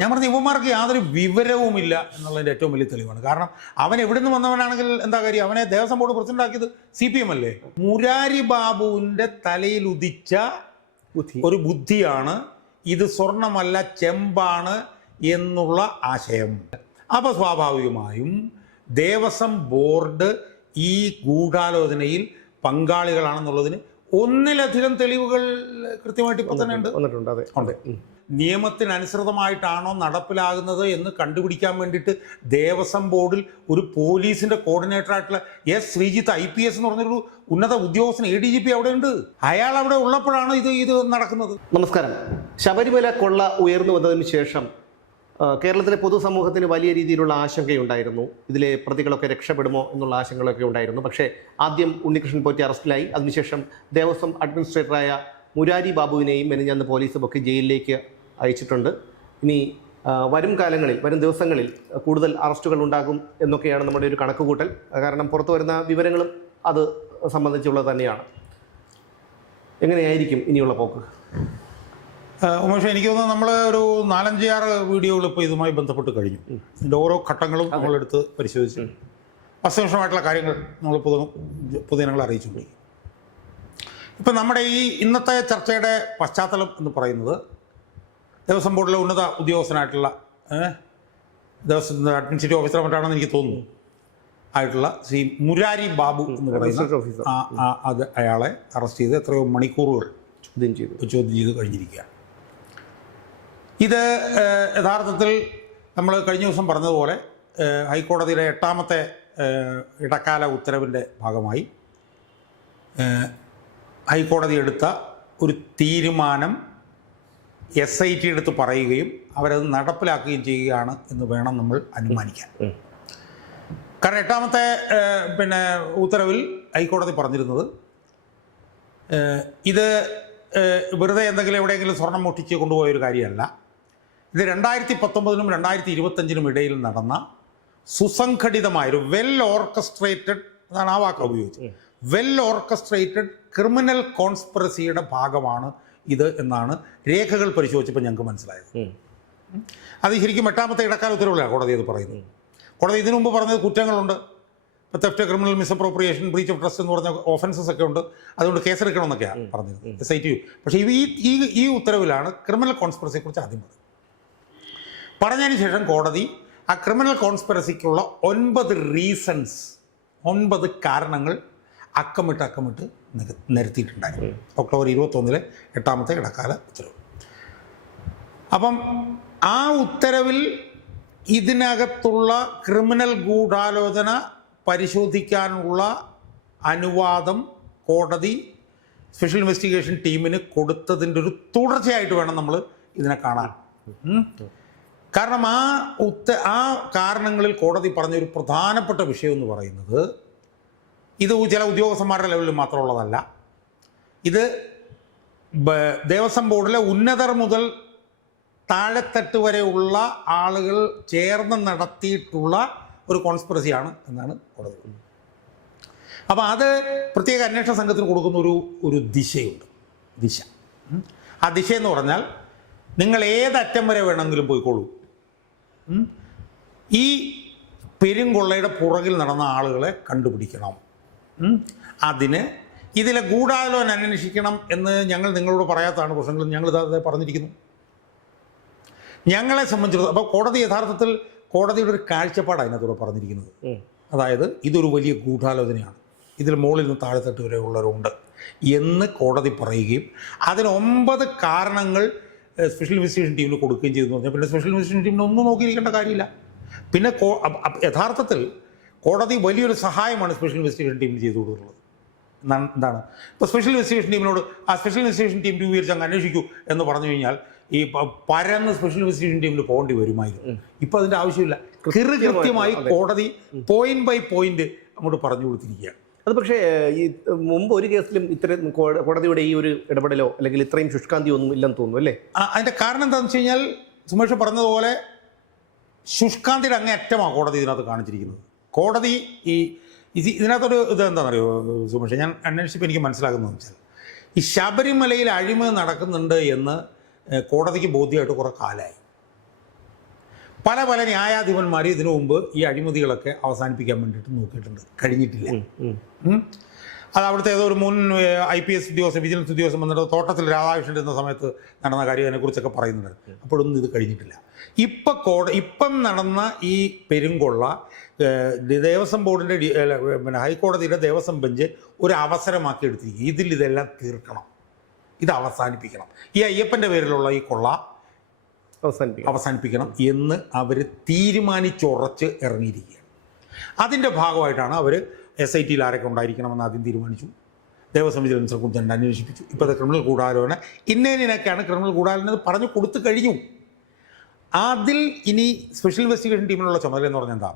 ഞാൻ പറഞ്ഞ ഇവന്മാർക്ക് യാതൊരു വിവരവുമില്ല എന്നുള്ളതിന്റെ ഏറ്റവും വലിയ തെളിവാണ്. കാരണം അവൻ എവിടെ നിന്ന് വന്നവനാണെങ്കിൽ എന്താ കാര്യം? അവനെ ദേവസ്വം ബോർഡ് പ്രസിഡന്റ് ആക്കിയത് സി പി എം അല്ലേ? മുരാരി ബാബുവിന്റെ തലയിൽ ഉദിച്ച ബുദ്ധി. ഒരു ബുദ്ധിയാണ് ഇത് സ്വർണമല്ല ചെമ്പാണ് എന്നുള്ള ആശയം. അപ്പോൾ സ്വാഭാവികമായും ദേവസ്വം ബോർഡ് ഈ ഗൂഢാലോചനയിൽ പങ്കാളികളാണെന്നുള്ളതിന് ഒന്നിലധികം തെളിവുകൾ കൃത്യമായിട്ട് ഇപ്പോൾ തന്നെ ഉണ്ട്. വന്നിട്ടുണ്ട് അതെ ഉണ്ട്. നിയമത്തിനനുസൃതമായിട്ടാണോ നടപ്പിലാകുന്നത് എന്ന് കണ്ടുപിടിക്കാൻ വേണ്ടിയിട്ട് ദേവസ്വം ബോർഡിൽ ഒരു പോലീസിന്റെ കോർഡിനേറ്റർ ആയിട്ടുള്ള S Sreejith I P S എന്ന് പറഞ്ഞൊരു ഉന്നത ഉദ്യോഗസ്ഥൻ എ ഡി ജി പി അവിടെ ഉണ്ട് അയാൾ അവിടെ ഉള്ളപ്പോഴാണ് ഇത് ഇത് നടക്കുന്നത്. നമസ്കാരം. ശബരിമല കൊള്ള ഉയർന്നു വന്നതിന് ശേഷം കേരളത്തിലെ പൊതുസമൂഹത്തിന് വലിയ രീതിയിലുള്ള ആശങ്കയുണ്ടായിരുന്നു. ഇതിലെ പ്രതികളൊക്കെ രക്ഷപ്പെടുമോ എന്നുള്ള ആശങ്കകളൊക്കെ ഉണ്ടായിരുന്നു. പക്ഷേ ആദ്യം ഉണ്ണികൃഷ്ണൻ പോറ്റി അറസ്റ്റിലായി. അതിനുശേഷം ദേവസ്വം അഡ്മിനിസ്ട്രേറ്ററായ മുരാരി ബാബുവിനെയും മെനഞ്ഞാന്ന് പോലീസും ഒക്കെ ജയിലിലേക്ക് അയച്ചിട്ടുണ്ട്. ഇനി വരും കാലങ്ങളിൽ വരും ദിവസങ്ങളിൽ കൂടുതൽ അറസ്റ്റുകൾ ഉണ്ടാകും എന്നൊക്കെയാണ് നമ്മുടെ ഒരു കണക്കുകൂട്ടൽ. കാരണം പുറത്തു വരുന്ന വിവരങ്ങളും അത് സംബന്ധിച്ചുള്ളത് തന്നെയാണ്. എങ്ങനെയായിരിക്കും ഇനിയുള്ള പോക്ക്? ഉമേഷ് എനിക്ക് തോന്നുന്നു നമ്മൾ ഒരു നാലഞ്ച് ആറ് വീഡിയോകൾ ഇപ്പോൾ ഇതുമായി ബന്ധപ്പെട്ട് കഴിഞ്ഞു. ഇതിന്റെ ഓരോ ഘട്ടങ്ങളും നമ്മളെടുത്ത് പരിശോധിച്ച്. വസ്തുനിഷ്ഠമായിട്ടുള്ള കാര്യങ്ങൾ നമ്മൾ പൊതു പൊതുജനങ്ങളെ അറിയിച്ചുകൊണ്ടിരിക്കും ഇപ്പം നമ്മുടെ ഈ ഇന്നത്തെ ചർച്ചയുടെ പശ്ചാത്തലം എന്ന് പറയുന്നത് ദേവസ്വം ബോർഡിലെ ഉന്നത ഉദ്യോഗസ്ഥനായിട്ടുള്ള ദേവസ്വം അഡ്മിനിസ്ട്രേറ്റീവ് ഓഫീസർ മറ്റാണെന്ന് എനിക്ക് തോന്നുന്നു. ആയിട്ടുള്ള ശ്രീ മുരാരി ബാബു എന്ന് പറയുന്ന ഓഫീസർ. ആ- ആ- അത് അയാളെ അറസ്റ്റ് ചെയ്ത് എത്രയോ മണിക്കൂറുകൾ ചോദ്യം ചെയ്തു. ചോദ്യം ചെയ്ത് കഴിഞ്ഞിരിക്കുക. ഇത് യഥാർത്ഥത്തിൽ നമ്മൾ കഴിഞ്ഞ ദിവസം പറഞ്ഞതുപോലെ ഹൈക്കോടതിയുടെ എട്ടാമത്തെ ഇടക്കാല ഉത്തരവിന്റെ ഭാഗമായി ഹൈക്കോടതി എടുത്ത ഒരു തീരുമാനം എസ് ഐ ടി എടുത്ത് പറയുകയും അവരത് നടപ്പിലാക്കുകയും ചെയ്യുകയാണ് എന്ന് വേണം നമ്മൾ അനുമാനിക്കാൻ. കാരണം എട്ടാമത്തെ പിന്നെ ഉത്തരവിൽ ഹൈക്കോടതി പറഞ്ഞിരുന്നത് ഇത് വെറുതെ എന്തെങ്കിലും എവിടെയെങ്കിലും സ്വർണം മുട്ടിച്ച് കൊണ്ടുപോയ ഒരു കാര്യമല്ല. ഇത് രണ്ടായിരത്തി പത്തൊമ്പതിനും രണ്ടായിരത്തി ഇരുപത്തഞ്ചിനും ഇടയിൽ നടന്ന സുസംഘടിതമായ ഒരു വെൽ ഓർക്കസ്ട്രേറ്റഡ് എന്നാണ് ആ വാക്ക് ഉപയോഗിച്ചത്. വെൽ ഓർക്കസ്ട്രേറ്റഡ് ക്രിമിനൽ കോൺസ്പിറസിയുടെ ഭാഗമാണ് ഇത് എന്നാണ് രേഖകൾ പരിശോധിച്ചപ്പോൾ ഞങ്ങൾക്ക് മനസ്സിലായത്. അത് ശരിക്കും എട്ടാമത്തെ ഇടക്കാല ഉത്തരവിലാണ് കോടതി അത് പറയുന്നത് കോടതി ഇതിനു മുമ്പ് പറഞ്ഞത് കുറ്റങ്ങളുണ്ട്. ഇപ്പോൾ theft criminal misappropriation breach of trust എന്ന് പറഞ്ഞ ഓഫൻസസ് ഒക്കെ ഉണ്ട്. അതുകൊണ്ട് കേസെടുക്കണമെന്നൊക്കെയാണ് പറഞ്ഞത്. എസ് ഐ ടി പക്ഷേ ഈ ഈ ഈ ഉത്തരവിലാണ് ക്രിമിനൽ കോൺസ്പിറസിയെക്കുറിച്ച് ആദ്യം പറഞ്ഞത്. പറഞ്ഞതിന് ശേഷം കോടതി ആ ക്രിമിനൽ കോൺസ്പിറസിക്കുള്ള ഒൻപത് റീസൺസ് ഒൻപത് കാരണങ്ങൾ അക്കമിട്ട് അക്കമിട്ട് നിരത്തിയിട്ടുണ്ടായിരുന്നു. ഒക്ടോബർ ഇരുപത്തൊന്നിലെ എട്ടാമത്തെ ഇടക്കാല ഉത്തരവ്. അപ്പം ആ ഉത്തരവിൽ ഇതിനകത്തുള്ള ക്രിമിനൽ ഗൂഢാലോചന പരിശോധിക്കാനുള്ള അനുവാദം കോടതി സ്പെഷ്യൽ ഇൻവെസ്റ്റിഗേഷൻ ടീമിന് കൊടുത്തതിന്റെ ഒരു തുടർച്ചയായിട്ട് വേണം നമ്മൾ ഇതിനെ കാണാൻ. കാരണം ആ ഉത്ത ആ കാരണങ്ങളിൽ കോടതി പറഞ്ഞ ഒരു പ്രധാനപ്പെട്ട വിഷയം എന്ന് പറയുന്നത് ഇത് ചില ഉദ്യോഗസ്ഥന്മാരുടെ ലെവലിൽ മാത്രമുള്ളതല്ല. ഇത് ദേവസ്വം ബോർഡിലെ ഉന്നതർ മുതൽ താഴെത്തട്ട് വരെയുള്ള ആളുകൾ ചേർന്ന് നടത്തിയിട്ടുള്ള ഒരു കോൺസ്പിറസിയാണ് എന്നാണ് കോടതി. അപ്പോൾ അത് പ്രത്യേക അന്വേഷണ സംഘത്തിന് കൊടുക്കുന്ന ഒരു ഒരു ദിശയുണ്ട്. ദിശ. ആ ദിശ എന്ന് പറഞ്ഞാൽ നിങ്ങൾ ഏതറ്റം വരെ വേണമെങ്കിലും പോയിക്കോളൂ. ഈ പെരുങ്കൊള്ളയുടെ പുറകിൽ നടന്ന ആളുകളെ കണ്ടുപിടിക്കണം. അതിന് ഇതിലെ ഗൂഢാലോചന അന്വേഷിക്കണം എന്ന് ഞങ്ങൾ നിങ്ങളോട് പറയാത്തതാണ് പ്രശ്നങ്ങൾ ഞങ്ങൾ ഇത് പറഞ്ഞിരിക്കുന്നു. ഞങ്ങളെ സംബന്ധിച്ചിടത്തോളം അപ്പോൾ കോടതി യഥാർത്ഥത്തിൽ കോടതിയുടെ ഒരു കാഴ്ചപ്പാട് അതിനകത്തൂടെ പറഞ്ഞിരിക്കുന്നത്. അതായത് ഇതൊരു വലിയ ഗൂഢാലോചനയാണ്. ഇതിൽ മുകളിൽ നിന്ന് താഴെത്തട്ട് വരെ ഉള്ളവരുണ്ട് എന്ന് കോടതി പറയുകയും അതിന് ഒമ്പത് കാരണങ്ങൾ സ്പെഷ്യൽ ഇൻവെസ്റ്റിഗേഷൻ ടീമിന് കൊടുക്കുകയും ചെയ്തു പറഞ്ഞാൽ പിന്നെ സ്പെഷ്യൽ ഇൻവെസ്റ്റിഗേഷൻ ടീമിന് ഒന്നും നോക്കിയിരിക്കേണ്ട കാര്യമില്ല. പിന്നെ യഥാർത്ഥത്തിൽ കോടതി വലിയൊരു സഹായമാണ് സ്പെഷ്യൽ ഇൻവെസ്റ്റിഗേഷൻ ടീമിന് ചെയ്തു കൊടുക്കുന്നത് എന്താണ്? ഇപ്പോൾ സ്പെഷ്യൽ ഇൻവെസ്റ്റിഗേഷൻ ടീമിനോട് ആ സ്പെഷ്യൽ ഇൻവെസ്റ്റിഗേഷൻ ടീം രൂപീകരിച്ച് അങ്ങ് അന്വേഷിക്കൂ എന്ന് പറഞ്ഞു കഴിഞ്ഞാൽ ഈ പരന്ന് സ്പെഷ്യൽ ഇൻവെസ്റ്റിഗേഷൻ ടീമിന് പോകേണ്ടി വരുമായിരുന്നു. ഇപ്പോൾ അതിന്റെ ആവശ്യമില്ല. കൃത്യ കൃത്യമായി കോടതി പോയിന്റ് ബൈ പോയിന്റ് അങ്ങോട്ട് പറഞ്ഞു കൊടുത്തിരിക്കുകയാണ്. അത് പക്ഷേ ഈ മുമ്പ് ഒരു കേസിലും ഇത്രയും കോടതിയുടെ ഈ ഒരു ഇടപെടലോ അല്ലെങ്കിൽ ഇത്രയും ശുഷ്കാന്തി ഒന്നും ഇല്ലെന്ന് തോന്നുന്നു അല്ലേ? അതിന്റെ കാരണം എന്താണെന്ന് വെച്ച് കഴിഞ്ഞാൽ സുമേഷ് പറഞ്ഞതുപോലെ ശുഷ്കാന്തിയുടെ അങ്ങേ അറ്റമാണ് കോടതി ഇതിനകത്ത് കാണിച്ചിരിക്കുന്നത്. കോടതി ഈ ഇത് ഇതിനകത്തൊരു ഇത് എന്താണെന്നറിയോ സുമേഷ്? ഞാൻ അന്വേഷിച്ചപ്പോൾ എനിക്ക് മനസ്സിലാക്കുന്നതെന്ന് വെച്ചാൽ ഈ ശബരിമലയിൽ അഴിമതി നടക്കുന്നുണ്ട് എന്ന് കോടതിക്ക് ബോധ്യമായിട്ട് കുറേ കാലമായി പല പല ന്യായാധിപന്മാർ ഇതിനു മുമ്പ് ഈ അഴിമതികളൊക്കെ അവസാനിപ്പിക്കാൻ വേണ്ടിയിട്ട് നോക്കിയിട്ടുണ്ട്. കഴിഞ്ഞിട്ടില്ല. അത് അവിടുത്തെ ഏതോ ഒരു മുൻ ഐ പി എസ് ഉദ്യോഗസ്ഥൻ വിജിലൻസ് ഉദ്യോഗസ്ഥൻ വന്നിട്ട് തോട്ടത്തിൽ രാധാകൃഷ്ണൻ ഇരുന്ന സമയത്ത് നടന്ന കാര്യം അതിനെക്കുറിച്ചൊക്കെ പറയുന്നുണ്ട്. അപ്പോഴൊന്നും ഇത് കഴിഞ്ഞിട്ടില്ല. ഇപ്പം കോട ഇപ്പം നടന്ന ഈ പെരുങ്കൊള്ള ദേവസ്വം ബോർഡിന്റെ പിന്നെ ഹൈക്കോടതിയുടെ ദേവസ്വം ബെഞ്ച് ഒരു അവസരമാക്കി എടുത്തിരിക്കും ഇതിൽ ഇതെല്ലാം തീർക്കണം. ഇത് അവസാനിപ്പിക്കണം. ഈ അയ്യപ്പന്റെ പേരിലുള്ള ഈ കൊള്ള അവസാനിപ്പിക്കാം അവസാനിപ്പിക്കണം എന്ന് അവർ തീരുമാനിച്ചുറച്ച് ഇറങ്ങിയിരിക്കുകയാണ്. അതിന്റെ ഭാഗമായിട്ടാണ് അവർ എസ് ഐ ടിയിൽ ആരൊക്കെ ഉണ്ടായിരിക്കണമെന്ന് ആദ്യം തീരുമാനിച്ചു. ദേവസ്വം വിജിലൻസിനെ കുറിച്ച് തന്നെ അന്വേഷിപ്പിച്ചു. ഇപ്പോഴത്തെ ക്രിമിനൽ കൂടാലോചന ഇന്നേനൊക്കെയാണ് ക്രിമിനൽ കൂടാലോചന പറഞ്ഞു കൊടുത്തു കഴിഞ്ഞു. അതിൽ ഇനി സ്പെഷ്യൽ ഇൻവെസ്റ്റിഗേഷൻ ടീമിനുള്ള ചുമതല എന്ന് പറഞ്ഞാൽ എന്താ?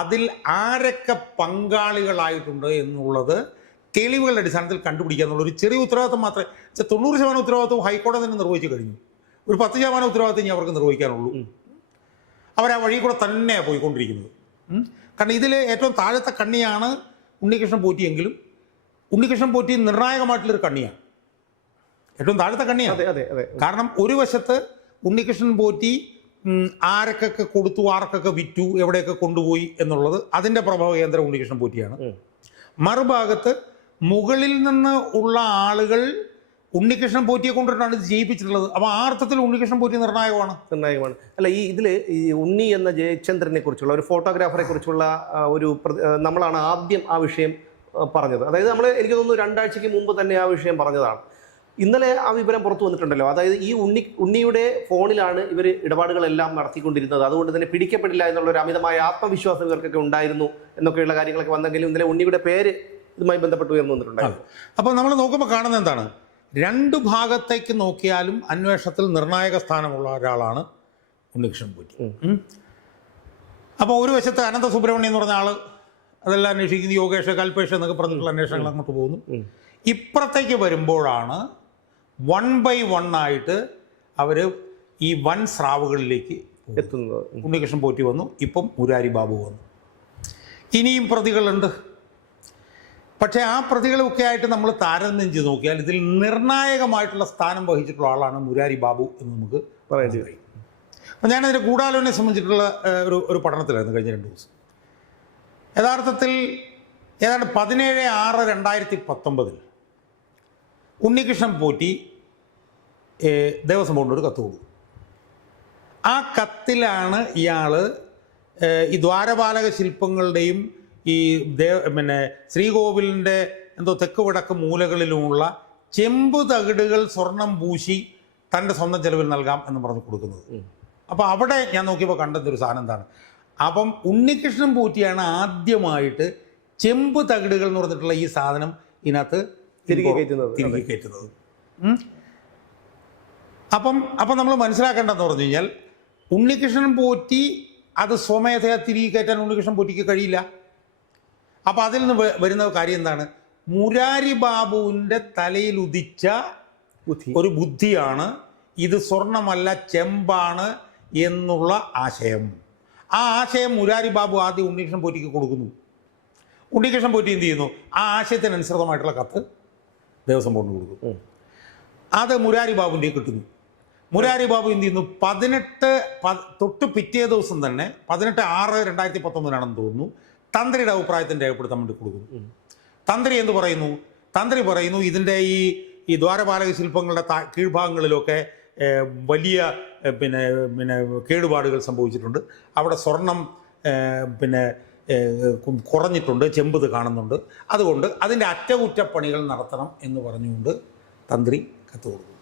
അതിൽ ആരൊക്കെ പങ്കാളികളായിട്ടുണ്ട് എന്നുള്ളത് തെളിവുകളുടെ അടിസ്ഥാനത്തിൽ കണ്ടുപിടിക്കുക എന്നുള്ള ഒരു ചെറിയ ഉത്തരവാദിത്തം മാത്രമേ തൊണ്ണൂറ് ശതമാനം ഉത്തരവാദിത്തവും ഹൈക്കോടതി തന്നെ നിർവഹിച്ചു കഴിഞ്ഞു. ഒരു പത്ത് ശതമാനം ഉത്തരവാദിത്തം ഇനി അവർക്ക് നിർവഹിക്കാനുള്ളൂ. അവർ ആ വഴി കൂടെ തന്നെയാണ് പോയിക്കൊണ്ടിരിക്കുന്നത്. കാരണം ഇതിൽ ഏറ്റവും താഴത്തെ കണ്ണിയാണ് ഉണ്ണികൃഷ്ണൻ പോറ്റിയെങ്കിലും ഉണ്ണികൃഷ്ണൻ പോറ്റി നിർണായകമായിട്ടുള്ളൊരു കണ്ണിയാണ്. ഏറ്റവും താഴത്തെ കണ്ണിയാണ്. അതെ അതെ അതെ. കാരണം ഒരു വശത്ത് ഉണ്ണികൃഷ്ണൻ പോറ്റി ആരൊക്കെ കൊടുത്തു ആർക്കൊക്കെ വിറ്റു എവിടെയൊക്കെ കൊണ്ടുപോയി എന്നുള്ളത് അതിന്റെ പ്രഭവ കേന്ദ്രം ഉണ്ണികൃഷ്ണൻ പോറ്റിയാണ്. മറുഭാഗത്ത് മുകളിൽ നിന്ന് ഉള്ള ആളുകൾ ഉണ്ണികൃഷ്ണൻ പോറ്റിയെ കൊണ്ടിട്ടാണ് ഇത് ജയിപ്പിച്ചിട്ടുള്ളത്. അപ്പോൾ ആ അർത്ഥത്തിൽ ഉണ്ണികൃഷ്ണൻ പോറ്റി നിർണായകമാണ്. നിർണായകമാണ്. അല്ല ഈ ഇതിൽ ഈ ഉണ്ണി എന്ന ജയചന്ദ്രനെ കുറിച്ചുള്ള ഒരു ഫോട്ടോഗ്രാഫറെ കുറിച്ചുള്ള ഒരു നമ്മളാണ് ആദ്യം ആ വിഷയം പറഞ്ഞത്. അതായത് നമ്മൾ എനിക്ക് തോന്നുന്നു രണ്ടാഴ്ചയ്ക്ക് മുമ്പ് തന്നെ ആ വിഷയം പറഞ്ഞതാണ്. ഇന്നലെ ആ വിവരം പുറത്തു വന്നിട്ടുണ്ടല്ലോ. അതായത് ഈ ഉണ്ണി ഉണ്ണിയുടെ ഫോണിലാണ് ഇവർ ഇടപാടുകളെല്ലാം നടത്തിക്കൊണ്ടിരുന്നത്. അതുകൊണ്ട് തന്നെ പിടിക്കപ്പെടില്ല എന്നുള്ള ഒരു അമിതമായ ആത്മവിശ്വാസം ഇവർക്കൊക്കെ ഉണ്ടായിരുന്നു എന്നൊക്കെയുള്ള കാര്യങ്ങളൊക്കെ വന്നെങ്കിലും ഇന്നലെ ഉണ്ണിയുടെ പേര് ഇതുമായി ബന്ധപ്പെട്ട് ഉയർന്നു വന്നിട്ടുണ്ടായിരുന്നു. അപ്പോൾ നമ്മൾ നോക്കുമ്പോൾ കാണുന്നത് എന്താണ്? രണ്ട് ഭാഗത്തേക്ക് നോക്കിയാലും അന്വേഷണത്തിൽ നിർണായക സ്ഥാനമുള്ള ഒരാളാണ് ഉണ്ണികൃഷ്ണൻ പൂറ്റി. അപ്പോൾ ഒരു വശത്ത് അനന്ത സുബ്രഹ്മണ്യം എന്ന് പറഞ്ഞ ആൾ അതെല്ലാം അന്വേഷിക്കുന്നു യോഗേഷ് കൽപേഷ് എന്നൊക്കെ പറഞ്ഞിട്ടുള്ള അന്വേഷണങ്ങൾ അങ്ങോട്ട് പോകുന്നു. ഇപ്പുറത്തേക്ക് വരുമ്പോഴാണ് വൺ ബൈ വൺ ആയിട്ട് അവർ ഈ വൻ സ്രാവുകളിലേക്ക്. എത്തുന്നത്. ഉണ്ണികൃഷ്ണൻ പോറ്റി വന്നു ഇപ്പം മുരാരി ബാബു വന്നു. ഇനിയും പ്രതികളുണ്ട്. പക്ഷേ ആ പ്രതികളൊക്കെ ആയിട്ട് നമ്മൾ താരതമ്യം ചെയ്ത് നോക്കിയാൽ ഇതിൽ നിർണായകമായിട്ടുള്ള സ്ഥാനം വഹിച്ചിട്ടുള്ള ആളാണ് മുരാരി ബാബു എന്ന് നമുക്ക് പറയാൻ കഴിയും. അപ്പം ഞാനതിന്റെ ഗൂഢാലോചനയെ സംബന്ധിച്ചിട്ടുള്ള ഒരു ഒരു പഠനത്തിലായിരുന്നു കഴിഞ്ഞ രണ്ട് ദിവസം. യഥാർത്ഥത്തിൽ ഏതാണ്ട് പതിനേഴ് ആറ് രണ്ടായിരത്തി പത്തൊമ്പതിൽ ഉണ്ണികൃഷ്ണൻ പോറ്റി ദേവസ്വം ബോർഡിനൊരു കത്ത് കൊടുത്തു. ആ കത്തിലാണ് ഇയാൾ ഈ ദ്വാരപാലക ശില്പങ്ങളുടെയും ഈ ദേവ പിന്നെ ശ്രീകോവിലിന്റെ എന്തോ തെക്ക് വടക്ക് മൂലകളിലുമുള്ള ചെമ്പ് തകിടുകൾ സ്വർണം പൂശി തന്റെ സ്വന്തം ചെലവിൽ നൽകാം എന്ന് പറഞ്ഞ് കൊടുക്കുന്നത്. അപ്പോൾ അവിടെ ഞാൻ നോക്കിയപ്പോൾ കണ്ടത് ഒരു സാധനം എന്താണ്? അപ്പം ഉണ്ണികൃഷ്ണൻ പൂറ്റിയാണ് ആദ്യമായിട്ട് ചെമ്പ് തകിടുകൾ എന്ന് പറഞ്ഞിട്ടുള്ള ഈ സാധനം ഇതിനകത്ത് തിരികെ കയറ്റുന്നത്. തിരികെ കയറ്റുന്നത്. അപ്പം അപ്പം നമ്മൾ മനസ്സിലാക്കേണ്ടതെന്ന് പറഞ്ഞു കഴിഞ്ഞാൽ ഉണ്ണികൃഷ്ണൻ പോറ്റി അത് സ്വമേധയാ തിരികെ കയറ്റാൻ ഉണ്ണികൃഷ്ണൻ പോറ്റിക്ക് കഴിയില്ല. അപ്പം അതിൽ നിന്ന് വരുന്ന കാര്യം എന്താണ്? മുരാരി ബാബുവിന്റെ തലയിൽ ഉദിച്ച ബുദ്ധി. ഒരു ബുദ്ധിയാണ് ഇത് സ്വർണമല്ല ചെമ്പാണ് എന്നുള്ള ആശയം. ആ ആശയം മുരാരി ബാബു ആദ്യം ഉണ്ണികൃഷ്ണൻ പോറ്റിക്ക് കൊടുക്കുന്നു. ഉണ്ണികൃഷ്ണൻ പോറ്റി എന്ത് ചെയ്യുന്നു? ആ ആശയത്തിനനുസൃതമായിട്ടുള്ള കത്ത് ദേവസ്വം ബോർഡിന് കൊടുക്കും അത് മുരാരി ബാബുവിന്റെ കിട്ടുന്നു. മുരാരി ബാബു എന്ത് ചെയ്യുന്നു? പതിനെട്ട് തൊട്ട് പിറ്റേ ദിവസം തന്നെ പതിനെട്ട് ആറ് രണ്ടായിരത്തി പത്തൊമ്പതിനാണെന്ന് തോന്നുന്നു തന്ത്രിയുടെ അഭിപ്രായത്തിന് രേഖപ്പെടുത്താൻ വേണ്ടി കൊടുക്കുന്നു. തന്ത്രി എന്ത് പറയുന്നു? തന്ത്രി പറയുന്നു ഇതിന്റെ ഈ ഈ ദ്വാരപാലക ശില്പങ്ങളുടെ കീഴ്ഭാഗങ്ങളിലൊക്കെ വലിയ പിന്നെ പിന്നെ കേടുപാടുകൾ സംഭവിച്ചിട്ടുണ്ട്. അവിടെ സ്വർണം പിന്നെ കുറഞ്ഞിട്ടുണ്ട് ചെമ്പത് കാണുന്നുണ്ട്. അതുകൊണ്ട് അതിന്റെ അറ്റകുറ്റപ്പണികൾ നടത്തണം എന്ന് പറഞ്ഞുകൊണ്ട് തന്ത്രി കത്ത് കൊടുക്കും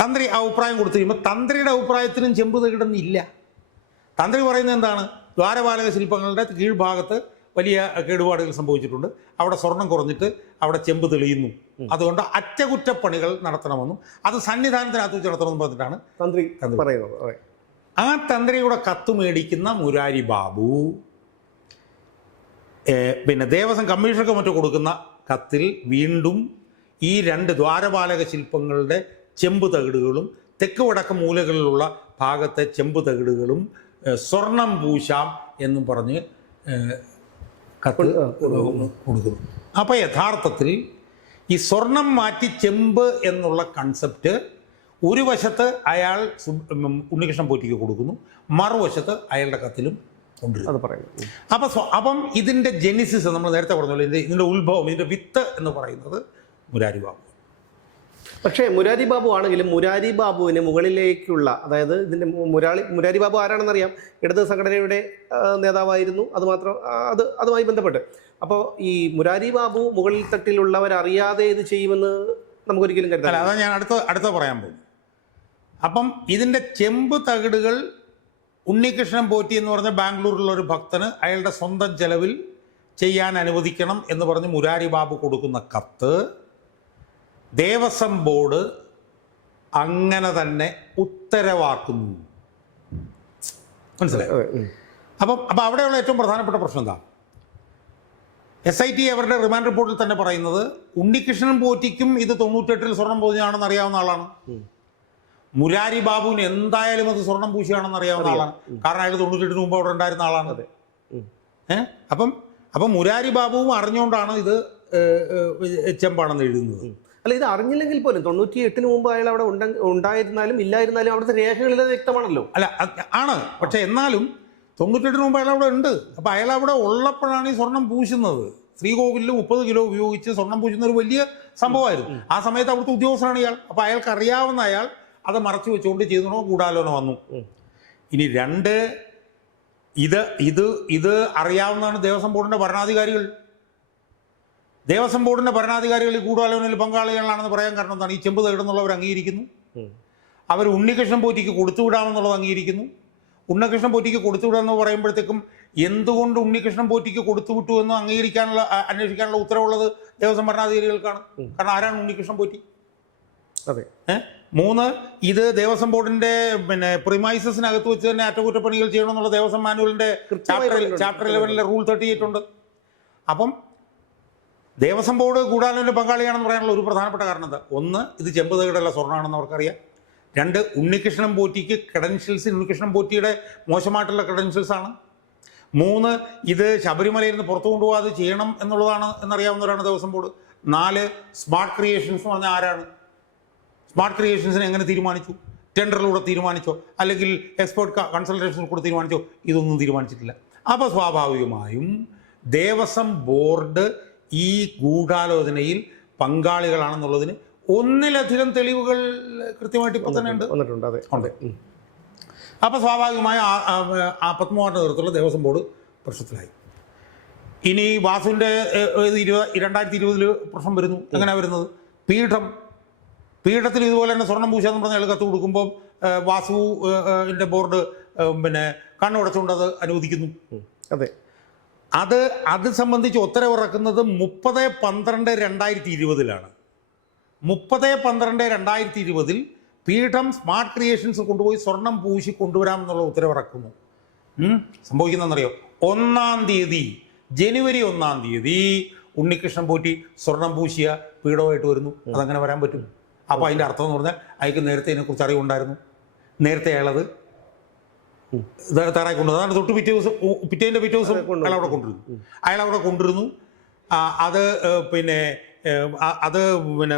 തന്ത്രി അഭിപ്രായം കൊടുത്തു കഴിയുമ്പോൾ തന്ത്രിയുടെ അഭിപ്രായത്തിനും ചെമ്പ് തകിടുന്നില്ല തന്ത്രി പറയുന്നത് എന്താണ്? ദ്വാരപാലക ശില്പങ്ങളുടെ കീഴ്ഭാഗത്ത് വലിയ കേടുപാടുകൾ സംഭവിച്ചിട്ടുണ്ട്. അവിടെ സ്വർണം കുറഞ്ഞിട്ട് അവിടെ ചെമ്പ് തെളിയുന്നു. അതുകൊണ്ട് അറ്റകുറ്റപ്പണികൾ നടത്തണമെന്നും അത് സന്നിധാനത്തിനകത്ത് വെച്ച് നടത്തണമെന്ന് പറഞ്ഞിട്ടാണ് തന്ത്രി. പറയുന്നത്. ആ തന്ത്രിയുടെ കത്ത് മേടിക്കുന്ന മുരാരി ബാബു പിന്നെ ദേവസ്വം കമ്മീഷണർക്ക് മറ്റോ കൊടുക്കുന്ന കത്തിൽ വീണ്ടും ഈ രണ്ട് ദ്വാരപാലക ശില്പങ്ങളുടെ ചെമ്പ് തകിടുകളും തെക്ക് വടക്ക് മൂലകളിലുള്ള ഭാഗത്തെ ചെമ്പ് തകിടുകളും സ്വർണം പൂശാം എന്നും പറഞ്ഞ് കത്ത് കൊടുക്കുന്നു. അപ്പോൾ യഥാർത്ഥത്തിൽ ഈ സ്വർണം മാറ്റി ചെമ്പ് എന്നുള്ള കൺസെപ്റ്റ് ഒരു വശത്ത് അയാൾ ഉണ്ണികൃഷ്ണൻ പോറ്റിക്ക് കൊടുക്കുന്നു മറുവശത്ത് അയാളുടെ കത്തിലും അത് പറയുന്നു. അപ്പം അപ്പം ഇതിന്റെ ജെനിസിസ് നമ്മൾ നേരത്തെ പറഞ്ഞല്ലോ ഇതിന്റെ ഇതിന്റെ ഉത്ഭവം ഇതിന്റെ വിത്ത് എന്ന് പറയുന്നത് മുരാരി ബാബു പക്ഷേ മുരാരി ബാബു ആണെങ്കിലും മുരാരി ബാബുവിന് മുകളിലേക്കുള്ള അതായത് ഇതിന്റെ മുരാളി മുരാരി ബാബു ആരാണെന്നറിയാം? ഇടത് സംഘടനയുടെ നേതാവായിരുന്നു. അതുമാത്രം അത് അതുമായി ബന്ധപ്പെട്ട്. അപ്പോൾ ഈ മുരാരി ബാബു മുകളിൽ തട്ടിലുള്ളവരറിയാതെ ഇത് ചെയ്യുമെന്ന് നമുക്കൊരിക്കലും കരുതാം അതാ ഞാൻ അടുത്ത അടുത്ത പറയാൻ പോകും. അപ്പം ഇതിന്റെ ചെമ്പ് തകിടുകൾ ഉണ്ണികൃഷ്ണൻ പോറ്റി എന്ന് പറഞ്ഞ ബാംഗ്ലൂരിലുള്ള ഒരു ഭക്തന് അയാളുടെ സ്വന്തം ചെലവിൽ ചെയ്യാൻ അനുവദിക്കണം എന്ന് പറഞ്ഞ് മുരാരി ബാബു കൊടുക്കുന്ന കത്ത് ദേവസ്വം ബോർഡ് അങ്ങനെ തന്നെ ഉത്തരവാക്കുന്നു. മനസ്സിലായി? അപ്പം അപ്പം അവിടെയുള്ള ഏറ്റവും പ്രധാനപ്പെട്ട പ്രശ്നം എന്താ? എസ് ഐ ടി അവരുടെ റിമാൻഡ് റിപ്പോർട്ടിൽ തന്നെ പറയുന്നത് ഉണ്ണികൃഷ്ണൻ പോറ്റിക്കും ഇത് തൊണ്ണൂറ്റെട്ടിൽ സ്വർണം പൂജയാണെന്ന് അറിയാവുന്ന ആളാണ്. മുരാരി ബാബുവിന് എന്തായാലും അത് സ്വർണം പൂശിയാണെന്ന് അറിയാവുന്ന ആളാണ്. കാരണം അയാൾ തൊണ്ണൂറ്റെട്ടിന് മുമ്പ് അവിടെ ഉണ്ടായിരുന്ന ആളാണ്. അതെ. ഏഹ് അപ്പം അപ്പം മുരാരി ബാബുവും അറിഞ്ഞുകൊണ്ടാണ് ഇത് ചെമ്പാണെന്ന് എഴുതുന്നത്. അല്ല ഇത് അറിഞ്ഞില്ലെങ്കിൽ പോലും തൊണ്ണൂറ്റി എട്ടിന് മുമ്പ് അയാൾ അവിടെ ഉണ്ടായിരുന്നാലും ഇല്ലായിരുന്നാലും അവിടുത്തെ രേഖകളിലത് വ്യക്തമാണല്ലോ. അല്ല ആണ്. പക്ഷെ എന്നാലും തൊണ്ണൂറ്റെട്ടിന് മുമ്പ് അയാൾ അവിടെ ഉണ്ട്. അപ്പൊ അയാൾ അവിടെ ഉള്ളപ്പോഴാണ് ഈ സ്വർണം പൂശുന്നത്. ശ്രീകോവിലിൽ മുപ്പത് കിലോ ഉപയോഗിച്ച് സ്വർണം പൂശുന്ന ഒരു വലിയ സംഭവമായിരുന്നു. ആ സമയത്ത് അവിടുത്തെ ഉദ്യോഗസ്ഥനാണ് ഇയാൾ. അപ്പൊ അയാൾക്ക് അറിയാവുന്ന അയാൾ അത് മറച്ചു വെച്ചുകൊണ്ട് ചെയ്തണോ കൂടാലോനോ വന്നു. ഇനി രണ്ട് ഇത് ഇത് ഇത് അറിയാവുന്നതാണ് ദേവസ്വം ബോർഡിന്റെ ഭരണാധികാരികൾ. ദേവസ്വം ബോർഡിന്റെ ഭരണാധികാരികൾ ഈ ഗൂഢാലോചനയിൽ പങ്കാളികളാണെന്ന് പറയാൻ കാരണം എന്താണ്? ഈ ചെമ്പ് തേടുന്നുള്ളവർ അംഗീകരിക്കുന്നു. അവർ ഉണ്ണികൃഷ്ണൻ പോറ്റിക്ക് കൊടുത്തുവിടാമെന്നുള്ളത് അംഗീകരിക്കുന്നു. ഉണ്ണികൃഷ്ണൻ പോറ്റിക്ക് കൊടുത്തുവിടാമെന്ന് പറയുമ്പോഴത്തേക്കും എന്തുകൊണ്ട് ഉണ്ണികൃഷ്ണൻ പോറ്റിക്ക് കൊടുത്തുവിട്ടു എന്ന് അംഗീകരിക്കാനുള്ള അന്വേഷിക്കാനുള്ള ഉത്തരവുള്ളത് ദേവസ്വം ഭരണാധികാരികൾക്കാണ്. കാരണം ആരാണ് ഉണ്ണികൃഷ്ണൻ പോറ്റി? അതെ? മൂന്ന് ഇത് ദേവസ്വം ബോർഡിന്റെ പിന്നെ പ്രിമൈസസിനകത്ത് വെച്ച് തന്നെ അറ്റകുറ്റപ്പണികൾ ചെയ്യണമെന്നുള്ള ദേവസ്വം മാനുവലിന്റെ ചാപ്റ്റർ. ചാപ്റ്റർ ഇലവനിലെ റൂൾ തേർട്ടി എയ്റ്റ് ഉണ്ട്. അപ്പം ദേവസ്വം ബോർഡ് കൂടാനൊരു പങ്കാളിയാണെന്ന് പറയാനുള്ള ഒരു പ്രധാനപ്പെട്ട കാരണം എന്താ? ഒന്ന് ഇത് ചെമ്പ് തകിടല്ല സ്വർണമാണെന്ന് അവർക്കറിയാം. രണ്ട് ഉണ്ണികൃഷ്ണൻ പോറ്റിക്ക് ക്രെഡൻഷ്യൽസ് ഉണ്ണികൃഷ്ണൻ പോറ്റിയുടെ മോശമായിട്ടുള്ള ക്രെഡൻഷ്യൽസ് ആണ്. മൂന്ന് ഇത് ശബരിമലയിൽ നിന്ന് പുറത്തു കൊണ്ടുപോകാതെ ചെയ്യണം എന്നുള്ളതാണ് എന്നറിയാവുന്നവരാണ് ദേവസ്വം ബോർഡ്. നാല് സ്മാർട്ട് ക്രിയേഷൻസ് എന്ന് പറഞ്ഞാൽ ആരാണ്? സ്മാർട്ട് ക്രിയേഷൻസിനെ എങ്ങനെ തീരുമാനിച്ചു? ടെൻഡറിലൂടെ തീരുമാനിച്ചോ? അല്ലെങ്കിൽ എക്സ്പേർട്ട് കൺസൾട്ടേഷനിൽ കൂടെ തീരുമാനിച്ചോ? ഇതൊന്നും തീരുമാനിച്ചിട്ടില്ല. അപ്പോൾ സ്വാഭാവികമായും ദേവസ്വം ബോർഡ് ഈ ഗൂഢാലോചനയിൽ പങ്കാളികളാണെന്നുള്ളതിന് ഒന്നിലധികം തെളിവുകൾ കൃത്യമായിട്ട് ഇപ്പോൾ തന്നെ ഉണ്ട്. വന്നിട്ടുണ്ട്. അതെ. ഉണ്ട്. അപ്പോൾ സ്വാഭാവികമായ ആ പത്മകുമാറിന്റെ നേതൃത്വത്തിലുള്ള ദേവസ്വം ബോർഡ് പ്രശ്നത്തിലായി ഇനി വാസുവിന്റെ ഇരുപത് രണ്ടായിരത്തി ഇരുപതിൽ പ്രശ്നം വരുന്നു. എങ്ങനെയാണ് വരുന്നത്? പീഠം. പീഠത്തിൽ ഇതുപോലെ തന്നെ സ്വർണം പൂശാന്ന് പറഞ്ഞ അയാൾ കത്ത് കൊടുക്കുമ്പോൾ വാസുവിന്റെ ബോർഡ് പിന്നെ കണ്ണുടച്ചുകൊണ്ട് അത് അനുവദിക്കുന്നു. അതെ. അത് അത് സംബന്ധിച്ച് ഉത്തരവിറക്കുന്നത് മുപ്പത് പന്ത്രണ്ട് രണ്ടായിരത്തി ഇരുപതിലാണ് മുപ്പത് പന്ത്രണ്ട് രണ്ടായിരത്തി ഇരുപതിൽ പീഠം സ്മാർട്ട് ക്രിയേഷൻസ് കൊണ്ടുപോയി സ്വർണം പൂശി കൊണ്ടുവരാമെന്നുള്ള ഉത്തരവിറക്കുന്നു. ഉം. സംഭവിക്കുന്നതെന്നറിയോ? ഒന്നാം തീയതി ജനുവരി ഒന്നാം തീയതി ഉണ്ണികൃഷ്ണൻ പോറ്റി സ്വർണം പൂശിയ പീഠമായിട്ട് വരുന്നു. അതങ്ങനെ വരാൻ പറ്റും. അപ്പോൾ അതിന്റെ അർത്ഥം എന്ന് പറഞ്ഞാൽ അയാൾക്ക് നേരത്തെ ഇതിനെക്കുറിച്ച് അറിവുണ്ടായിരുന്നു. നേരത്തെ അയാളത് തയ്യാറായി കൊണ്ടുവന്നു അതാണ് തൊട്ട് പിറ്റേ ദിവസം പിറ്റേന്റെ പിറ്റേ ദിവസം. അയാൾ അവിടെ കൊണ്ടിരുന്നു അയാൾ അവിടെ കൊണ്ടിരുന്നു അത് പിന്നെ അത് പിന്നെ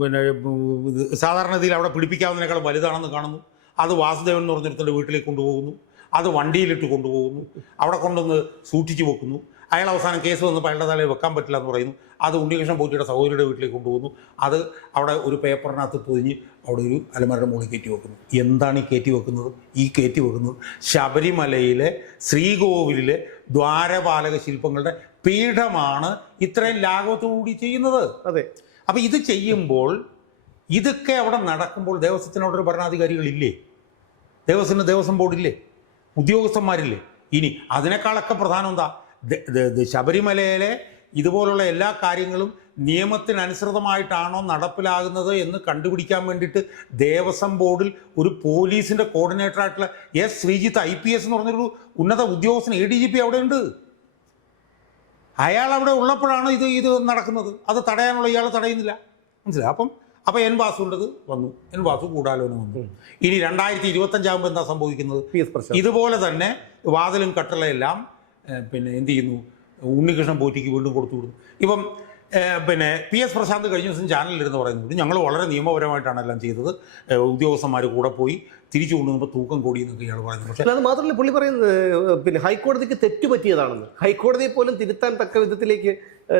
പിന്നെ സാധാരണ രീതിയിൽ സാധാരണഗതിയിൽ അവിടെ പിടിപ്പിക്കാവുന്നതിനേക്കാൾ വലുതാണെന്ന് കാണുന്നു. അത് വാസുദേവൻ എന്ന് പറഞ്ഞൊരുത്തന്റെ വീട്ടിലേക്ക് കൊണ്ടുപോകുന്നു. അത് വണ്ടിയിലിട്ട് കൊണ്ടുപോകുന്നു. അവിടെ കൊണ്ടുവന്ന് സൂക്ഷിച്ചു വെക്കുന്നു. അയാൾ അവസാനം കേസ് വന്നപ്പോൾ അയാളുടെ തലയിൽ വെക്കാൻ പറ്റില്ല എന്ന് പറയുന്നു. അത് ഉണ്ണികൃഷ്ണൻ പോറ്റിയുടെ സഹോദരിയുടെ വീട്ടിലേക്ക് കൊണ്ടുപോകുന്നു. അത് അവിടെ ഒരു പേപ്പറിനകത്ത് പൊതിഞ്ഞ് അവിടെ ഒരു അലമാരുടെ മുകളിൽ കയറ്റി വെക്കുന്നു. എന്താണ് ഈ കയറ്റി വെക്കുന്നത്? ഈ കയറ്റി വെക്കുന്നത് ശബരിമലയിലെ ശ്രീകോവിലിലെ ദ്വാരപാലക ശില്പങ്ങളുടെ പീഠമാണ് ഇത്രയും ലാഘവത്തോടുകൂടി ചെയ്യുന്നത്. അതെ. അപ്പം ഇത് ചെയ്യുമ്പോൾ ഇതൊക്കെ അവിടെ നടക്കുമ്പോൾ ദേവസ്വത്തിന് അവിടെ ഒരു ഭരണാധികാരികളില്ലേ? ദേവസ്വത്തിന് ദേവസ്വം ബോർഡില്ലേ? ഉദ്യോഗസ്ഥന്മാരില്ലേ? ഇനി അതിനേക്കാളൊക്കെ പ്രധാനം എന്താ? ശബരിമലയിലെ ഇതുപോലുള്ള എല്ലാ കാര്യങ്ങളും നിയമത്തിനനുസൃതമായിട്ടാണോ നടപ്പിലാകുന്നത് എന്ന് കണ്ടുപിടിക്കാൻ വേണ്ടിയിട്ട് ദേവസ്വം ബോർഡിൽ ഒരു പോലീസിന്റെ കോർഡിനേറ്ററായിട്ടുള്ള S Sreejith I P S എന്ന് പറഞ്ഞൊരു ഉന്നത ഉദ്യോഗസ്ഥൻ എ ഡി ജി പി അവിടെ ഉണ്ട് അയാൾ അവിടെ ഉള്ളപ്പോഴാണ് ഇത് ഇത് നടക്കുന്നത്. അത് തടയാനുള്ള ഇയാൾ തടയുന്നില്ല. മനസ്സിലായി? അപ്പം അപ്പം എൻ വാസുണ്ടത് വന്നു. എൻ വാസു കൂടാലോന് വന്നു. ഇനി രണ്ടായിരത്തി ഇരുപത്തഞ്ചാകുമ്പോൾ എന്താ സംഭവിക്കുന്നത്? ഇതുപോലെ തന്നെ വാതിലും കട്ടളയെല്ലാം പിന്നെ എന്ത് ചെയ്യുന്നു? ഉണ്ണികൃഷ്ണൻ പോറ്റിക്ക് വീണ്ടും കൊടുത്തു വിടുന്നു. ഇപ്പം പിന്നെ പി എസ് പ്രശാന്ത് കഴിഞ്ഞ ദിവസം ചാനലിലിരുന്ന് പറയുന്നുണ്ട് ഞങ്ങൾ വളരെ നിയമപരമായിട്ടാണ് എല്ലാം ചെയ്തത്. ഉദ്യോഗസ്ഥന്മാർ കൂടെ പോയി തിരിച്ചു കൊണ്ടുവന്നപ്പോൾ തൂക്കം കൂടി എന്നൊക്കെ ഇയാൾ പറയുന്നത് പക്ഷേ അത് മാത്രമല്ല പുള്ളി പറയുന്നത് പിന്നെ ഹൈക്കോടതിക്ക് തെറ്റ് പറ്റിയതാണെന്ന്. ഹൈക്കോടതിയെ പോലും തിരുത്താൻ തക്ക വിധത്തിലേക്ക്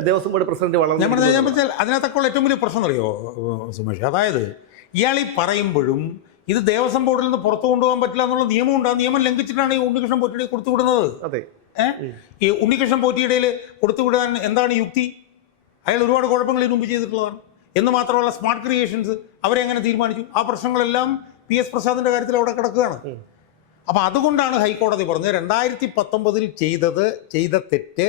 ദേവസ്വം ബോർഡ് പ്രസിഡന്റ് ഞാൻ പറഞ്ഞ ഞാൻ വളർന്നു വെച്ചാൽ അതിനകത്തൊക്കെയുള്ള ഏറ്റവും വലിയ പ്രശ്നം അറിയോ സുമേഷ്? അതായത് ഇയാൾ ഈ പറയുമ്പോഴും ഇത് ദേവസ്വം ബോർഡിൽ നിന്ന് പുറത്തു കൊണ്ടുപോകാൻ പറ്റില്ല എന്നുള്ള നിയമമുണ്ട്. ആ നിയമം ലംഘിച്ചിട്ടാണ് ഈ ഉണ്ണികൃഷ്ണൻ പൊറ്റിടി കൊടുത്തു വിടുന്നത്. അതെ. ഈ ഉണ്ണികൃഷ്ണൻ പോറ്റിയിടയിൽ കൊടുത്തുവിടാൻ എന്താണ് യുക്തി? അയാൾ ഒരുപാട് കുഴപ്പങ്ങൾ ഇതിനു മുമ്പ് ചെയ്തിട്ടുള്ളതാണ്. എന്ന് മാത്രമല്ല സ്മാർട്ട് ക്രിയേഷൻസ് അവരെ എങ്ങനെ തീരുമാനിച്ചു? ആ പ്രശ്നങ്ങളെല്ലാം പി എസ് പ്രസാദിന്റെ കാര്യത്തിൽ അവിടെ കിടക്കുകയാണ്. അപ്പൊ അതുകൊണ്ടാണ് ഹൈക്കോടതി പറഞ്ഞത് രണ്ടായിരത്തി പത്തൊമ്പതിൽ ചെയ്തത് ചെയ്ത തെറ്റ്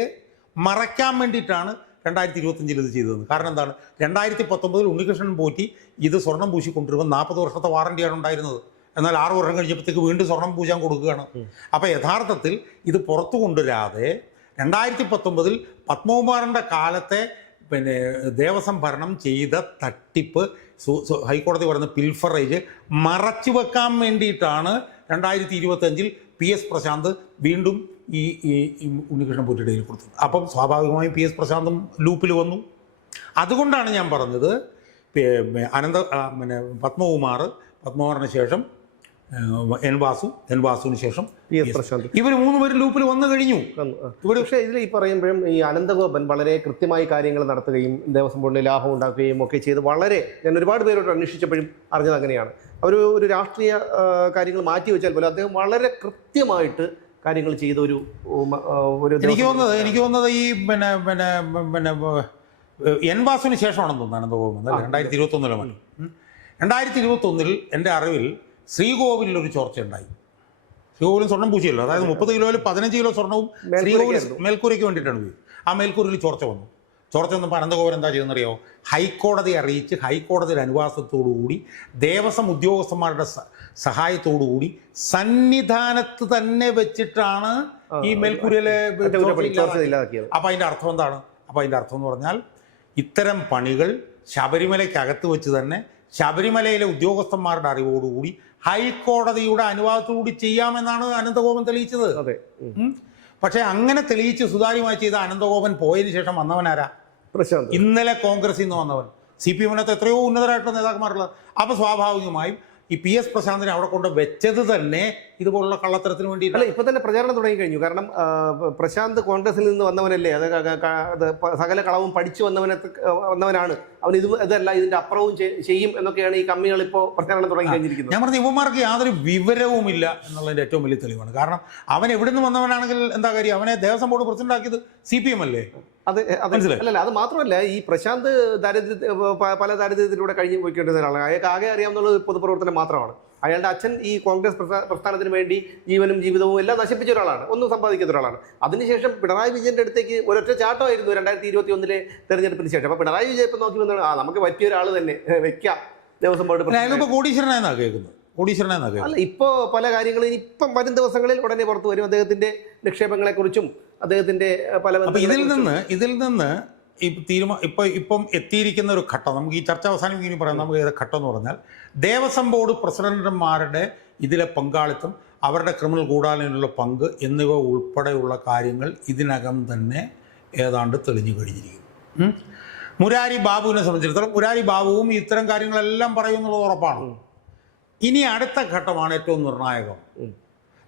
മറയ്ക്കാൻ വേണ്ടിയിട്ടാണ് രണ്ടായിരത്തി ഇരുപത്തഞ്ചിൽ ഇത് ചെയ്തത് കാരണം എന്താണ്? രണ്ടായിരത്തി പത്തൊമ്പതിൽ ഉണ്ണികൃഷ്ണൻ പോറ്റി ഇത് സ്വർണം പൂശിക്കൊണ്ടിരുമ്പോൾ നാൽപ്പത് വർഷത്തെ വാറണ്ടിയാണ് ഉണ്ടായിരുന്നത്. എന്നാൽ ആറ് വർഷം കഴിഞ്ഞപ്പോഴത്തേക്ക് വീണ്ടും സ്വർണം പൂജാൻ കൊടുക്കുകയാണ്. അപ്പോൾ യഥാർത്ഥത്തിൽ ഇത് പുറത്തു കൊണ്ടുവരാതെ രണ്ടായിരത്തി പത്തൊമ്പതിൽ പത്മകുമാറിന്റെ കാലത്തെ പിന്നെ ദേവസ്വം ഭരണം ചെയ്ത തട്ടിപ്പ് ഹൈക്കോടതി പറയുന്ന പിൽഫറേജ് മറച്ചു വെക്കാൻ വേണ്ടിയിട്ടാണ് രണ്ടായിരത്തി ഇരുപത്തഞ്ചിൽ പി എസ് പ്രശാന്ത് വീണ്ടും ഈ ഈ ഉണ്ണികൃഷ്ണൻ പൊറ്റിടയിൽ കൊടുത്തത്. അപ്പം സ്വാഭാവികമായും പി എസ് പ്രശാന്തും ലൂപ്പിൽ വന്നു. അതുകൊണ്ടാണ് ഞാൻ പറഞ്ഞത് അനന്ത പിന്നെ പത്മകുമാർ പത്മകുമാറിന് ശേഷം എൻ വാസു എൻ വാസുവിന് ശേഷം പി എസ് പ്രശാന്ത്. ഇവർ മൂന്ന് പേര് ലൂപ്പിൽ വന്നു കഴിഞ്ഞു. ഇവിടെ പക്ഷേ ഇതിൽ ഈ പറയുമ്പോഴും ഈ അനന്തഗോപൻ വളരെ കൃത്യമായി കാര്യങ്ങൾ നടത്തുകയും ദേവസ്വം ബോർഡിന് ലാഭം ഉണ്ടാക്കുകയും ഒക്കെ ചെയ്ത് വളരെ ഞാൻ ഒരുപാട് പേരോട് അന്വേഷിച്ചപ്പോഴും അറിഞ്ഞത് അങ്ങനെയാണ്. അവർ ഒരു രാഷ്ട്രീയ കാര്യങ്ങൾ മാറ്റി വെച്ചാൽ പോലും അദ്ദേഹം വളരെ കൃത്യമായിട്ട് കാര്യങ്ങൾ ചെയ്ത ഒരു ഒരു എനിക്ക് തോന്നുന്നത് എനിക്ക് തോന്നുന്നത് ഈ പിന്നെ പിന്നെ പിന്നെ എൻ വാസുവിന് ശേഷമാണെന്ന് തോന്നുന്നു അനന്തഗോപൻ രണ്ടായിരത്തി ഇരുപത്തൊന്നിലെ രണ്ടായിരത്തി ഇരുപത്തൊന്നിൽ എന്റെ അറിവിൽ ശ്രീകോവിലിൽ ഒരു ചോർച്ച ഉണ്ടായി ശ്രീകോവിലും സ്വർണം പൂശിയല്ലോ. അതായത് മുപ്പത് കിലോയിൽ പതിനഞ്ച് കിലോ സ്വർണവും ശ്രീകോവിൽ. മേൽക്കൂരയ്ക്ക് വേണ്ടിയിട്ടാണ് പോയി ആ മേൽക്കൂരയിൽ ചോർച്ച വന്നു. ചോർച്ച വന്നപ്പോൾ അനന്തകോപുരം എന്താ ചെയ്യുന്നറിയോ ഹൈക്കോടതി അറിയിച്ച് ഹൈക്കോടതിയുടെ അനുവാസത്തോടുകൂടി ദേവസ്വം ഉദ്യോഗസ്ഥന്മാരുടെ സഹായത്തോടുകൂടി സന്നിധാനത്ത് തന്നെ വെച്ചിട്ടാണ് ഈ മേൽക്കൂരയിലെ അപ്പം അതിന്റെ അർത്ഥം എന്താണ്? അപ്പോൾ അതിന്റെ അർത്ഥം എന്ന് പറഞ്ഞാൽ ഇത്തരം പണികൾ ശബരിമലയ്ക്കകത്ത് വെച്ച് തന്നെ ശബരിമലയിലെ ഉദ്യോഗസ്ഥന്മാരുടെ അറിവോടുകൂടി ഹൈക്കോടതിയുടെ അനുവാദത്തോടുകൂടി ചെയ്യാമെന്നാണ് അനന്തഗോപൻ തെളിയിച്ചത്. അതെ. പക്ഷേ അങ്ങനെ തെളിയിച്ച് സുതാര്യമായി ചെയ്ത അനന്തഗോപൻ പോയതിനു ശേഷം വന്നവനാരാ ഇന്നലെ കോൺഗ്രസിൽ നിന്ന് വന്നവൻ. സി പി എമ്മിനകത്ത് എത്രയോ ഉന്നതരായിട്ടുള്ള നേതാക്കന്മാരുള്ളത്. അപ്പൊ സ്വാഭാവികമായും ഈ പി എസ് പ്രശാന്തിനെ അവിടെ കൊണ്ട് വെച്ചത് തന്നെ ഇതുപോലുള്ള കള്ളത്തരത്തിന് വേണ്ടി അല്ല ഇപ്പൊ തന്നെ പ്രചാരണം തുടങ്ങി കഴിഞ്ഞു കാരണം പ്രശാന്ത് കോൺഗ്രസിൽ നിന്ന് വന്നവനല്ലേ? അത് സകല കളവും പഠിച്ചു വന്നവനെ വന്നവനാണ്. അവൻ ഇത് ഇതല്ല ഇതിന്റെ അപ്പുറവും ചെയ്യും എന്നൊക്കെയാണ് ഈ കമ്മികൾ ഇപ്പോൾ പ്രചാരണം തുടങ്ങി കഴിഞ്ഞിരിക്കുന്നത്. ഞാൻ പറഞ്ഞ ഇവന്മാർക്ക് യാതൊരു വിവരവുമില്ല എന്നുള്ളതിന്റെ ഏറ്റവും വലിയ തെളിവാണ്. കാരണം അവൻ എവിടെ നിന്ന് വന്നവനാണെങ്കിൽ എന്താ കാര്യം? അവനെ ദേവസ്വം ബോർഡ് പ്രസിഡന്റ് ആക്കിയത് സി പി എം അല്ലേ? അത് അല്ലല്ല അത് മാത്രമല്ല ഈ പ്രശാന്ത് ദാരിദ്ര്യ പല ദാരിദ്ര്യത്തിലൂടെ കഴിഞ്ഞു പോയിക്കൊണ്ടിരുന്ന ഒരാളാണ് അയാൾക്ക് ആകെ അറിയാവുന്നത് പൊതുപ്രവർത്തനം മാത്രമാണ്. അയാളുടെ അച്ഛൻ ഈ കോൺഗ്രസ് പ്രസ്ഥാ- പ്രസ്ഥാനത്തിന് വേണ്ടി ജീവനും ജീവിതവും എല്ലാം നശിപ്പിച്ച ഒരാളാണ്. ഒന്നും സമ്പാദിക്കാത്ത ഒരാളാണ്. അതിനുശേഷം പിണറായി വിജയന്റെ അടുത്തേക്ക് ഒരൊറ്റ ചാട്ടമായിരുന്നു രണ്ടായിരത്തി ഇരുപത്തി ഒന്നിലെ തെരഞ്ഞെടുപ്പിന് ശേഷം. അപ്പൊ പിണറായി വിജയൻ ഇപ്പം നോക്കി വന്നാണ് ആ നമുക്ക് പറ്റിയ ഒരാൾ തന്നെ വെക്കാം. ദിവസം ബോർഡ് പ്രസിഡന്റ്. അയാളിപ്പോ കോടീശ്വരനായെന്നാ കേൾക്കുന്നത്? കോടീശ്വരനായെന്നാ കേൾക്കുന്നത് അല്ല ഇപ്പോ പല കാര്യങ്ങളും ഇനി ഇപ്പം വരും ദിവസങ്ങളിൽ ഉടനെ പുറത്തു വരും അദ്ദേഹത്തിന്റെ നിക്ഷേപങ്ങളെ കുറിച്ചും അദ്ദേഹത്തിന്റെ പല ഇതിൽ നിന്ന് ഇതിൽ നിന്ന് ഈ തീരുമാനം ഇപ്പൊ ഇപ്പം എത്തിയിരിക്കുന്ന ഒരു ഘട്ടം നമുക്ക് ഈ ചർച്ച അവസാനിപ്പിക്കുന്ന പറയാം നമുക്ക് ഏത് ഘട്ടം എന്ന് പറഞ്ഞാൽ ദേവസ്വം ബോർഡ് പ്രസിഡന്റുമാരുടെ ഇതിലെ പങ്കാളിത്തം അവരുടെ ക്രിമിനൽ കൂടാലിനുള്ള പങ്ക് എന്നിവ ഉൾപ്പെടെയുള്ള കാര്യങ്ങൾ ഇതിനകം തന്നെ ഏതാണ്ട് തെളിഞ്ഞു കഴിഞ്ഞിരിക്കുന്നു. മുരാരി ബാബുവിനെ സംബന്ധിച്ചിടത്തോളം മുരാരി ബാബുവും ഇത്തരം കാര്യങ്ങളെല്ലാം പറയുമെന്നുള്ളത് ഉറപ്പാണ്. ഇനി അടുത്ത ഘട്ടമാണ് ഏറ്റവും നിർണായകം.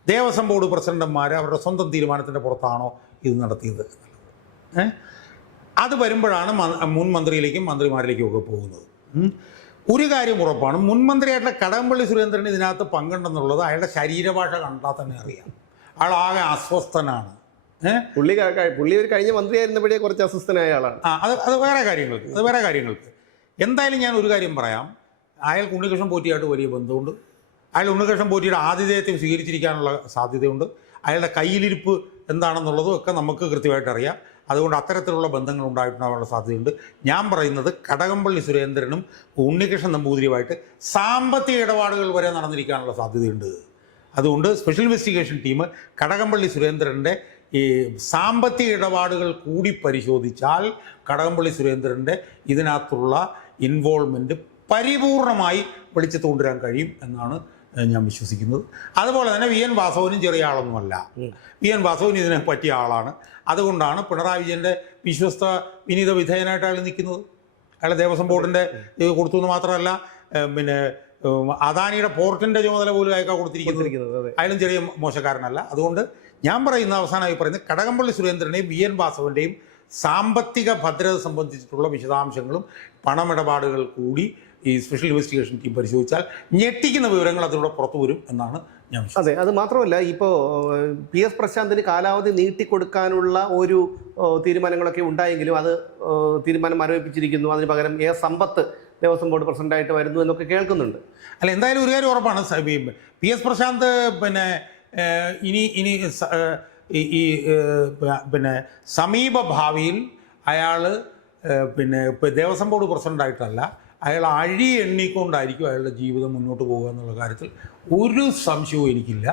ദേവസ്വം ബോർഡ് പ്രസിഡന്റുമാർ അവരുടെ സ്വന്തം തീരുമാനത്തിന്റെ പുറത്താണോ ഇത് നടത്തിയത്? അത് വരുമ്പോഴാണ് മുൻ മന്ത്രിയിലേക്കും മന്ത്രിമാരിലേക്കും ഒക്കെ പോകുന്നത്. ഒരു കാര്യം ഉറപ്പാണ് മുൻ മന്ത്രിയായിട്ടുള്ള കടകംപള്ളി സുരേന്ദ്രൻ ഇതിനകത്ത് പങ്കുണ്ടെന്നുള്ളത് അയാളുടെ ശരീരഭാഷ കണ്ടാൽ തന്നെ അറിയാം. അയാൾ ആകെ അസ്വസ്ഥനാണ്. പുള്ളി പുള്ളി ഒരു കഴിഞ്ഞ മന്ത്രിയായിരുന്നപ്പോഴേ കുറച്ച് അസ്വസ്ഥനായ ആളാണ്. ആ അത് അത് വേറെ കാര്യങ്ങൾക്ക് അത് വേറെ കാര്യങ്ങൾക്ക്. എന്തായാലും ഞാൻ ഒരു കാര്യം പറയാം. അയാൾക്ക് ഉണ്ണികൃഷ്ണൻ പോറ്റിയായിട്ട് വലിയ ബന്ധമുണ്ട്. അയാൾ ഉണ്ണികൃഷ്ണൻ പോറ്റിയുടെ ആതിഥേയത്തെ സ്വീകരിച്ചിരിക്കാനുള്ള സാധ്യതയുണ്ട്. അയാളുടെ കയ്യിലിരിപ്പ് എന്താണെന്നുള്ളതും ഒക്കെ നമുക്ക് കൃത്യമായിട്ട് അറിയാം. അതുകൊണ്ട് അത്തരത്തിലുള്ള ബന്ധങ്ങൾ ഉണ്ടായിട്ടുണ്ടാകാനുള്ള സാധ്യതയുണ്ട്. ഞാൻ പറയുന്നത് കടകംപള്ളി സുരേന്ദ്രനും ഉണ്ണികൃഷ്ണൻ നമ്പൂതിരിയുമായിട്ട് സാമ്പത്തിക ഇടപാടുകൾ വരെ നടന്നിരിക്കാനുള്ള സാധ്യതയുണ്ട്. അതുകൊണ്ട് സ്പെഷ്യൽ ഇൻവെസ്റ്റിഗേഷൻ ടീം കടകംപള്ളി സുരേന്ദ്രന്റെ ഈ സാമ്പത്തിക ഇടപാടുകൾ കൂടി പരിശോധിച്ചാൽ കടകംപള്ളി സുരേന്ദ്രന്റെ ഇതിനകത്തുള്ള ഇൻവോൾവ്മെന്റ് പരിപൂർണമായി വെളിച്ചത്ത് കൊണ്ടുവരാൻ കഴിയും എന്നാണ് ഞാൻ വിശ്വസിക്കുന്നത്. അതുപോലെ തന്നെ വി എൻ വാസവനും ചെറിയ ആളൊന്നുമല്ല. വി എൻ വാസവൻ ഇതിനെ പറ്റിയ ആളാണ്. അതുകൊണ്ടാണ് പിണറായി വിജയന്റെ വിശ്വസ്ത വിനീത വിധേയനായിട്ട് അയാൾ നിൽക്കുന്നത്. അയാൾ ദേവസ്വം ബോർഡിന്റെ ഇത് കൊടുത്തു എന്ന് മാത്രമല്ല പിന്നെ അദാനിയുടെ പോർട്ടിന്റെ ചുമതല പോലും അയക്കാൻ കൊടുത്തിരിക്കുന്നത്. കൊടുത്തിരിക്കുന്നത് അയാളും ചെറിയ മോശക്കാരനല്ല. അതുകൊണ്ട് ഞാൻ പറയുന്ന അവസാനമായി പറയുന്നത് കടകംപള്ളി സുരേന്ദ്രനെയും വി എൻ വാസവന്റെയും സാമ്പത്തിക ഭദ്രത സംബന്ധിച്ചിട്ടുള്ള വിശദാംശങ്ങളും പണമിടപാടുകൾ കൂടി ഈ സ്പെഷ്യൽ ഇൻവെസ്റ്റിഗേഷൻ ടീം പരിശോധിച്ചാൽ ഞെട്ടിക്കുന്ന വിവരങ്ങൾ അതിലൂടെ പുറത്തു വരും എന്നാണ് ഞാൻ അതെ അത് മാത്രമല്ല ഇപ്പോൾ പി എസ് പ്രശാന്തിന് കാലാവധി നീട്ടിക്കൊടുക്കാനുള്ള ഒരു തീരുമാനങ്ങളൊക്കെ ഉണ്ടായെങ്കിലും അത് തീരുമാനം മരവിപ്പിച്ചിരിക്കുന്നു അതിന് പകരം എ സമ്പത്ത് ദേവസ്വം ബോർഡ് പ്രസിഡന്റായിട്ട് വരുന്നു എന്നൊക്കെ കേൾക്കുന്നുണ്ട്. അല്ല എന്തായാലും ഒരു കാര്യം ഉറപ്പാണ് പി എസ് പ്രശാന്ത് പിന്നെ ഇനി ഇനി ഈ പിന്നെ സമീപ ഭാവിയിൽ അയാൾ പിന്നെ ഇപ്പം ദേവസ്വം ബോർഡ് പ്രസിഡന്റായിട്ടല്ല അയാൾ അഴി എണ്ണിക്കൊണ്ടായിരിക്കും അയാളുടെ ജീവിതം മുന്നോട്ട് പോകുക എന്നുള്ള കാര്യത്തിൽ ഒരു സംശയവും എനിക്കില്ല.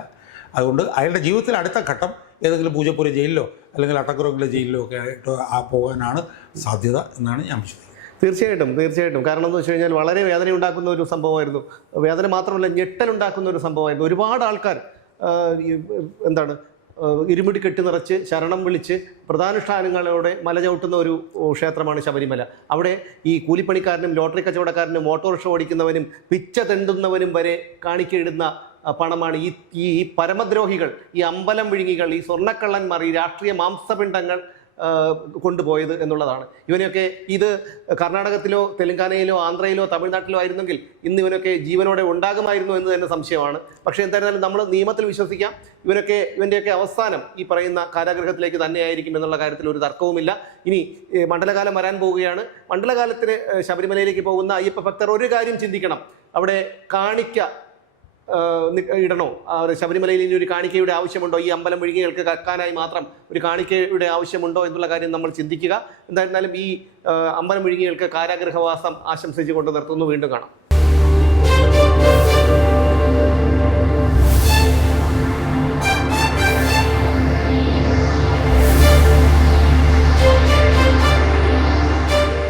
അതുകൊണ്ട് അയാളുടെ ജീവിതത്തിൽ അടുത്ത ഘട്ടം ഏതെങ്കിലും പൂജപ്പുര ജയിലിലോ അല്ലെങ്കിൽ അട്ടക്കുറവിലെ ജയിലിലോ ഒക്കെ ആയിട്ട് പോകാനാണ് സാധ്യത എന്നാണ് ഞാൻ വിശ്വസിക്കുന്നത്. തീർച്ചയായിട്ടും തീർച്ചയായിട്ടും. കാരണം എന്ന് വെച്ച് കഴിഞ്ഞാൽ വളരെ വേദന ഉണ്ടാക്കുന്ന ഒരു സംഭവമായിരുന്നു. വേദന മാത്രമല്ല ഞെട്ടലുണ്ടാക്കുന്ന ഒരു സംഭവമായിരുന്നു. ഒരുപാട് ആൾക്കാർ എന്താണ് ഇരുമുടി കെട്ടി നിറച്ച് ശരണം വിളിച്ച് പ്രധാനുഷ്ഠാനങ്ങളോടെ മല ചവിട്ടുന്ന ഒരു ക്ഷേത്രമാണ് ശബരിമല. അവിടെ ഈ കൂലിപ്പണിക്കാരനും ലോട്ടറി കച്ചവടക്കാരനും ഓട്ടോറിക്ഷ ഓടിക്കുന്നവനും പിച്ച തെണ്ടുന്നവനും വരെ കാണിക്കയിടുന്ന പണമാണ് ഈ ഈ പരമദ്രോഹികൾ ഈ അമ്പലം വിഴുങ്ങികൾ ഈ സ്വർണക്കള്ളന്മാർ ഈ രാഷ്ട്രീയ മാംസപിണ്ഡങ്ങൾ കൊണ്ടുപോയത് എന്നുള്ളതാണ്. ഇവനെയൊക്കെ ഇത് കർണാടകത്തിലോ തെലങ്കാനയിലോ ആന്ധ്രയിലോ തമിഴ്നാട്ടിലോ ആയിരുന്നെങ്കിൽ ഇന്ന് ഇവനൊക്കെ ജീവനോടെ ഉണ്ടാകുമായിരുന്നു എന്ന് തന്നെ സംശയമാണ്. പക്ഷേ എന്തായിരുന്നാലും നമ്മൾ നിയമത്തിൽ വിശ്വസിക്കാം. ഇവനൊക്കെ ഇവന്റെയൊക്കെ അവസാനം ഈ പറയുന്ന കാരാഗ്രഹത്തിലേക്ക് തന്നെയായിരിക്കും എന്നുള്ള കാര്യത്തിൽ ഒരു തർക്കവുമില്ല. ഇനി മണ്ഡലകാലം വരാൻ പോവുകയാണ്. മണ്ഡലകാലത്തിന് ശബരിമലയിലേക്ക് പോകുന്ന അയ്യപ്പ ഭക്തർ ഒരു കാര്യം ചിന്തിക്കണം. അവിടെ കാണിക്ക ഇടണോ? ശബരിമലയിൽ ഇനി ഒരു കാണിക്കയുടെ ആവശ്യമുണ്ടോ? ഈ അമ്പലം ഒഴുകികൾക്ക് കക്കാനായി മാത്രം ഒരു കാണിക്കയുടെ ആവശ്യമുണ്ടോ എന്നുള്ള കാര്യം നമ്മൾ ചിന്തിക്കുക. എന്തായിരുന്നാലും ഈ അമ്പലം ഒഴുകികൾക്ക് കാരാഗ്രഹവാസം ആശംസിച്ചുകൊണ്ട് നിർത്തുന്നു. വീണ്ടും കാണാം.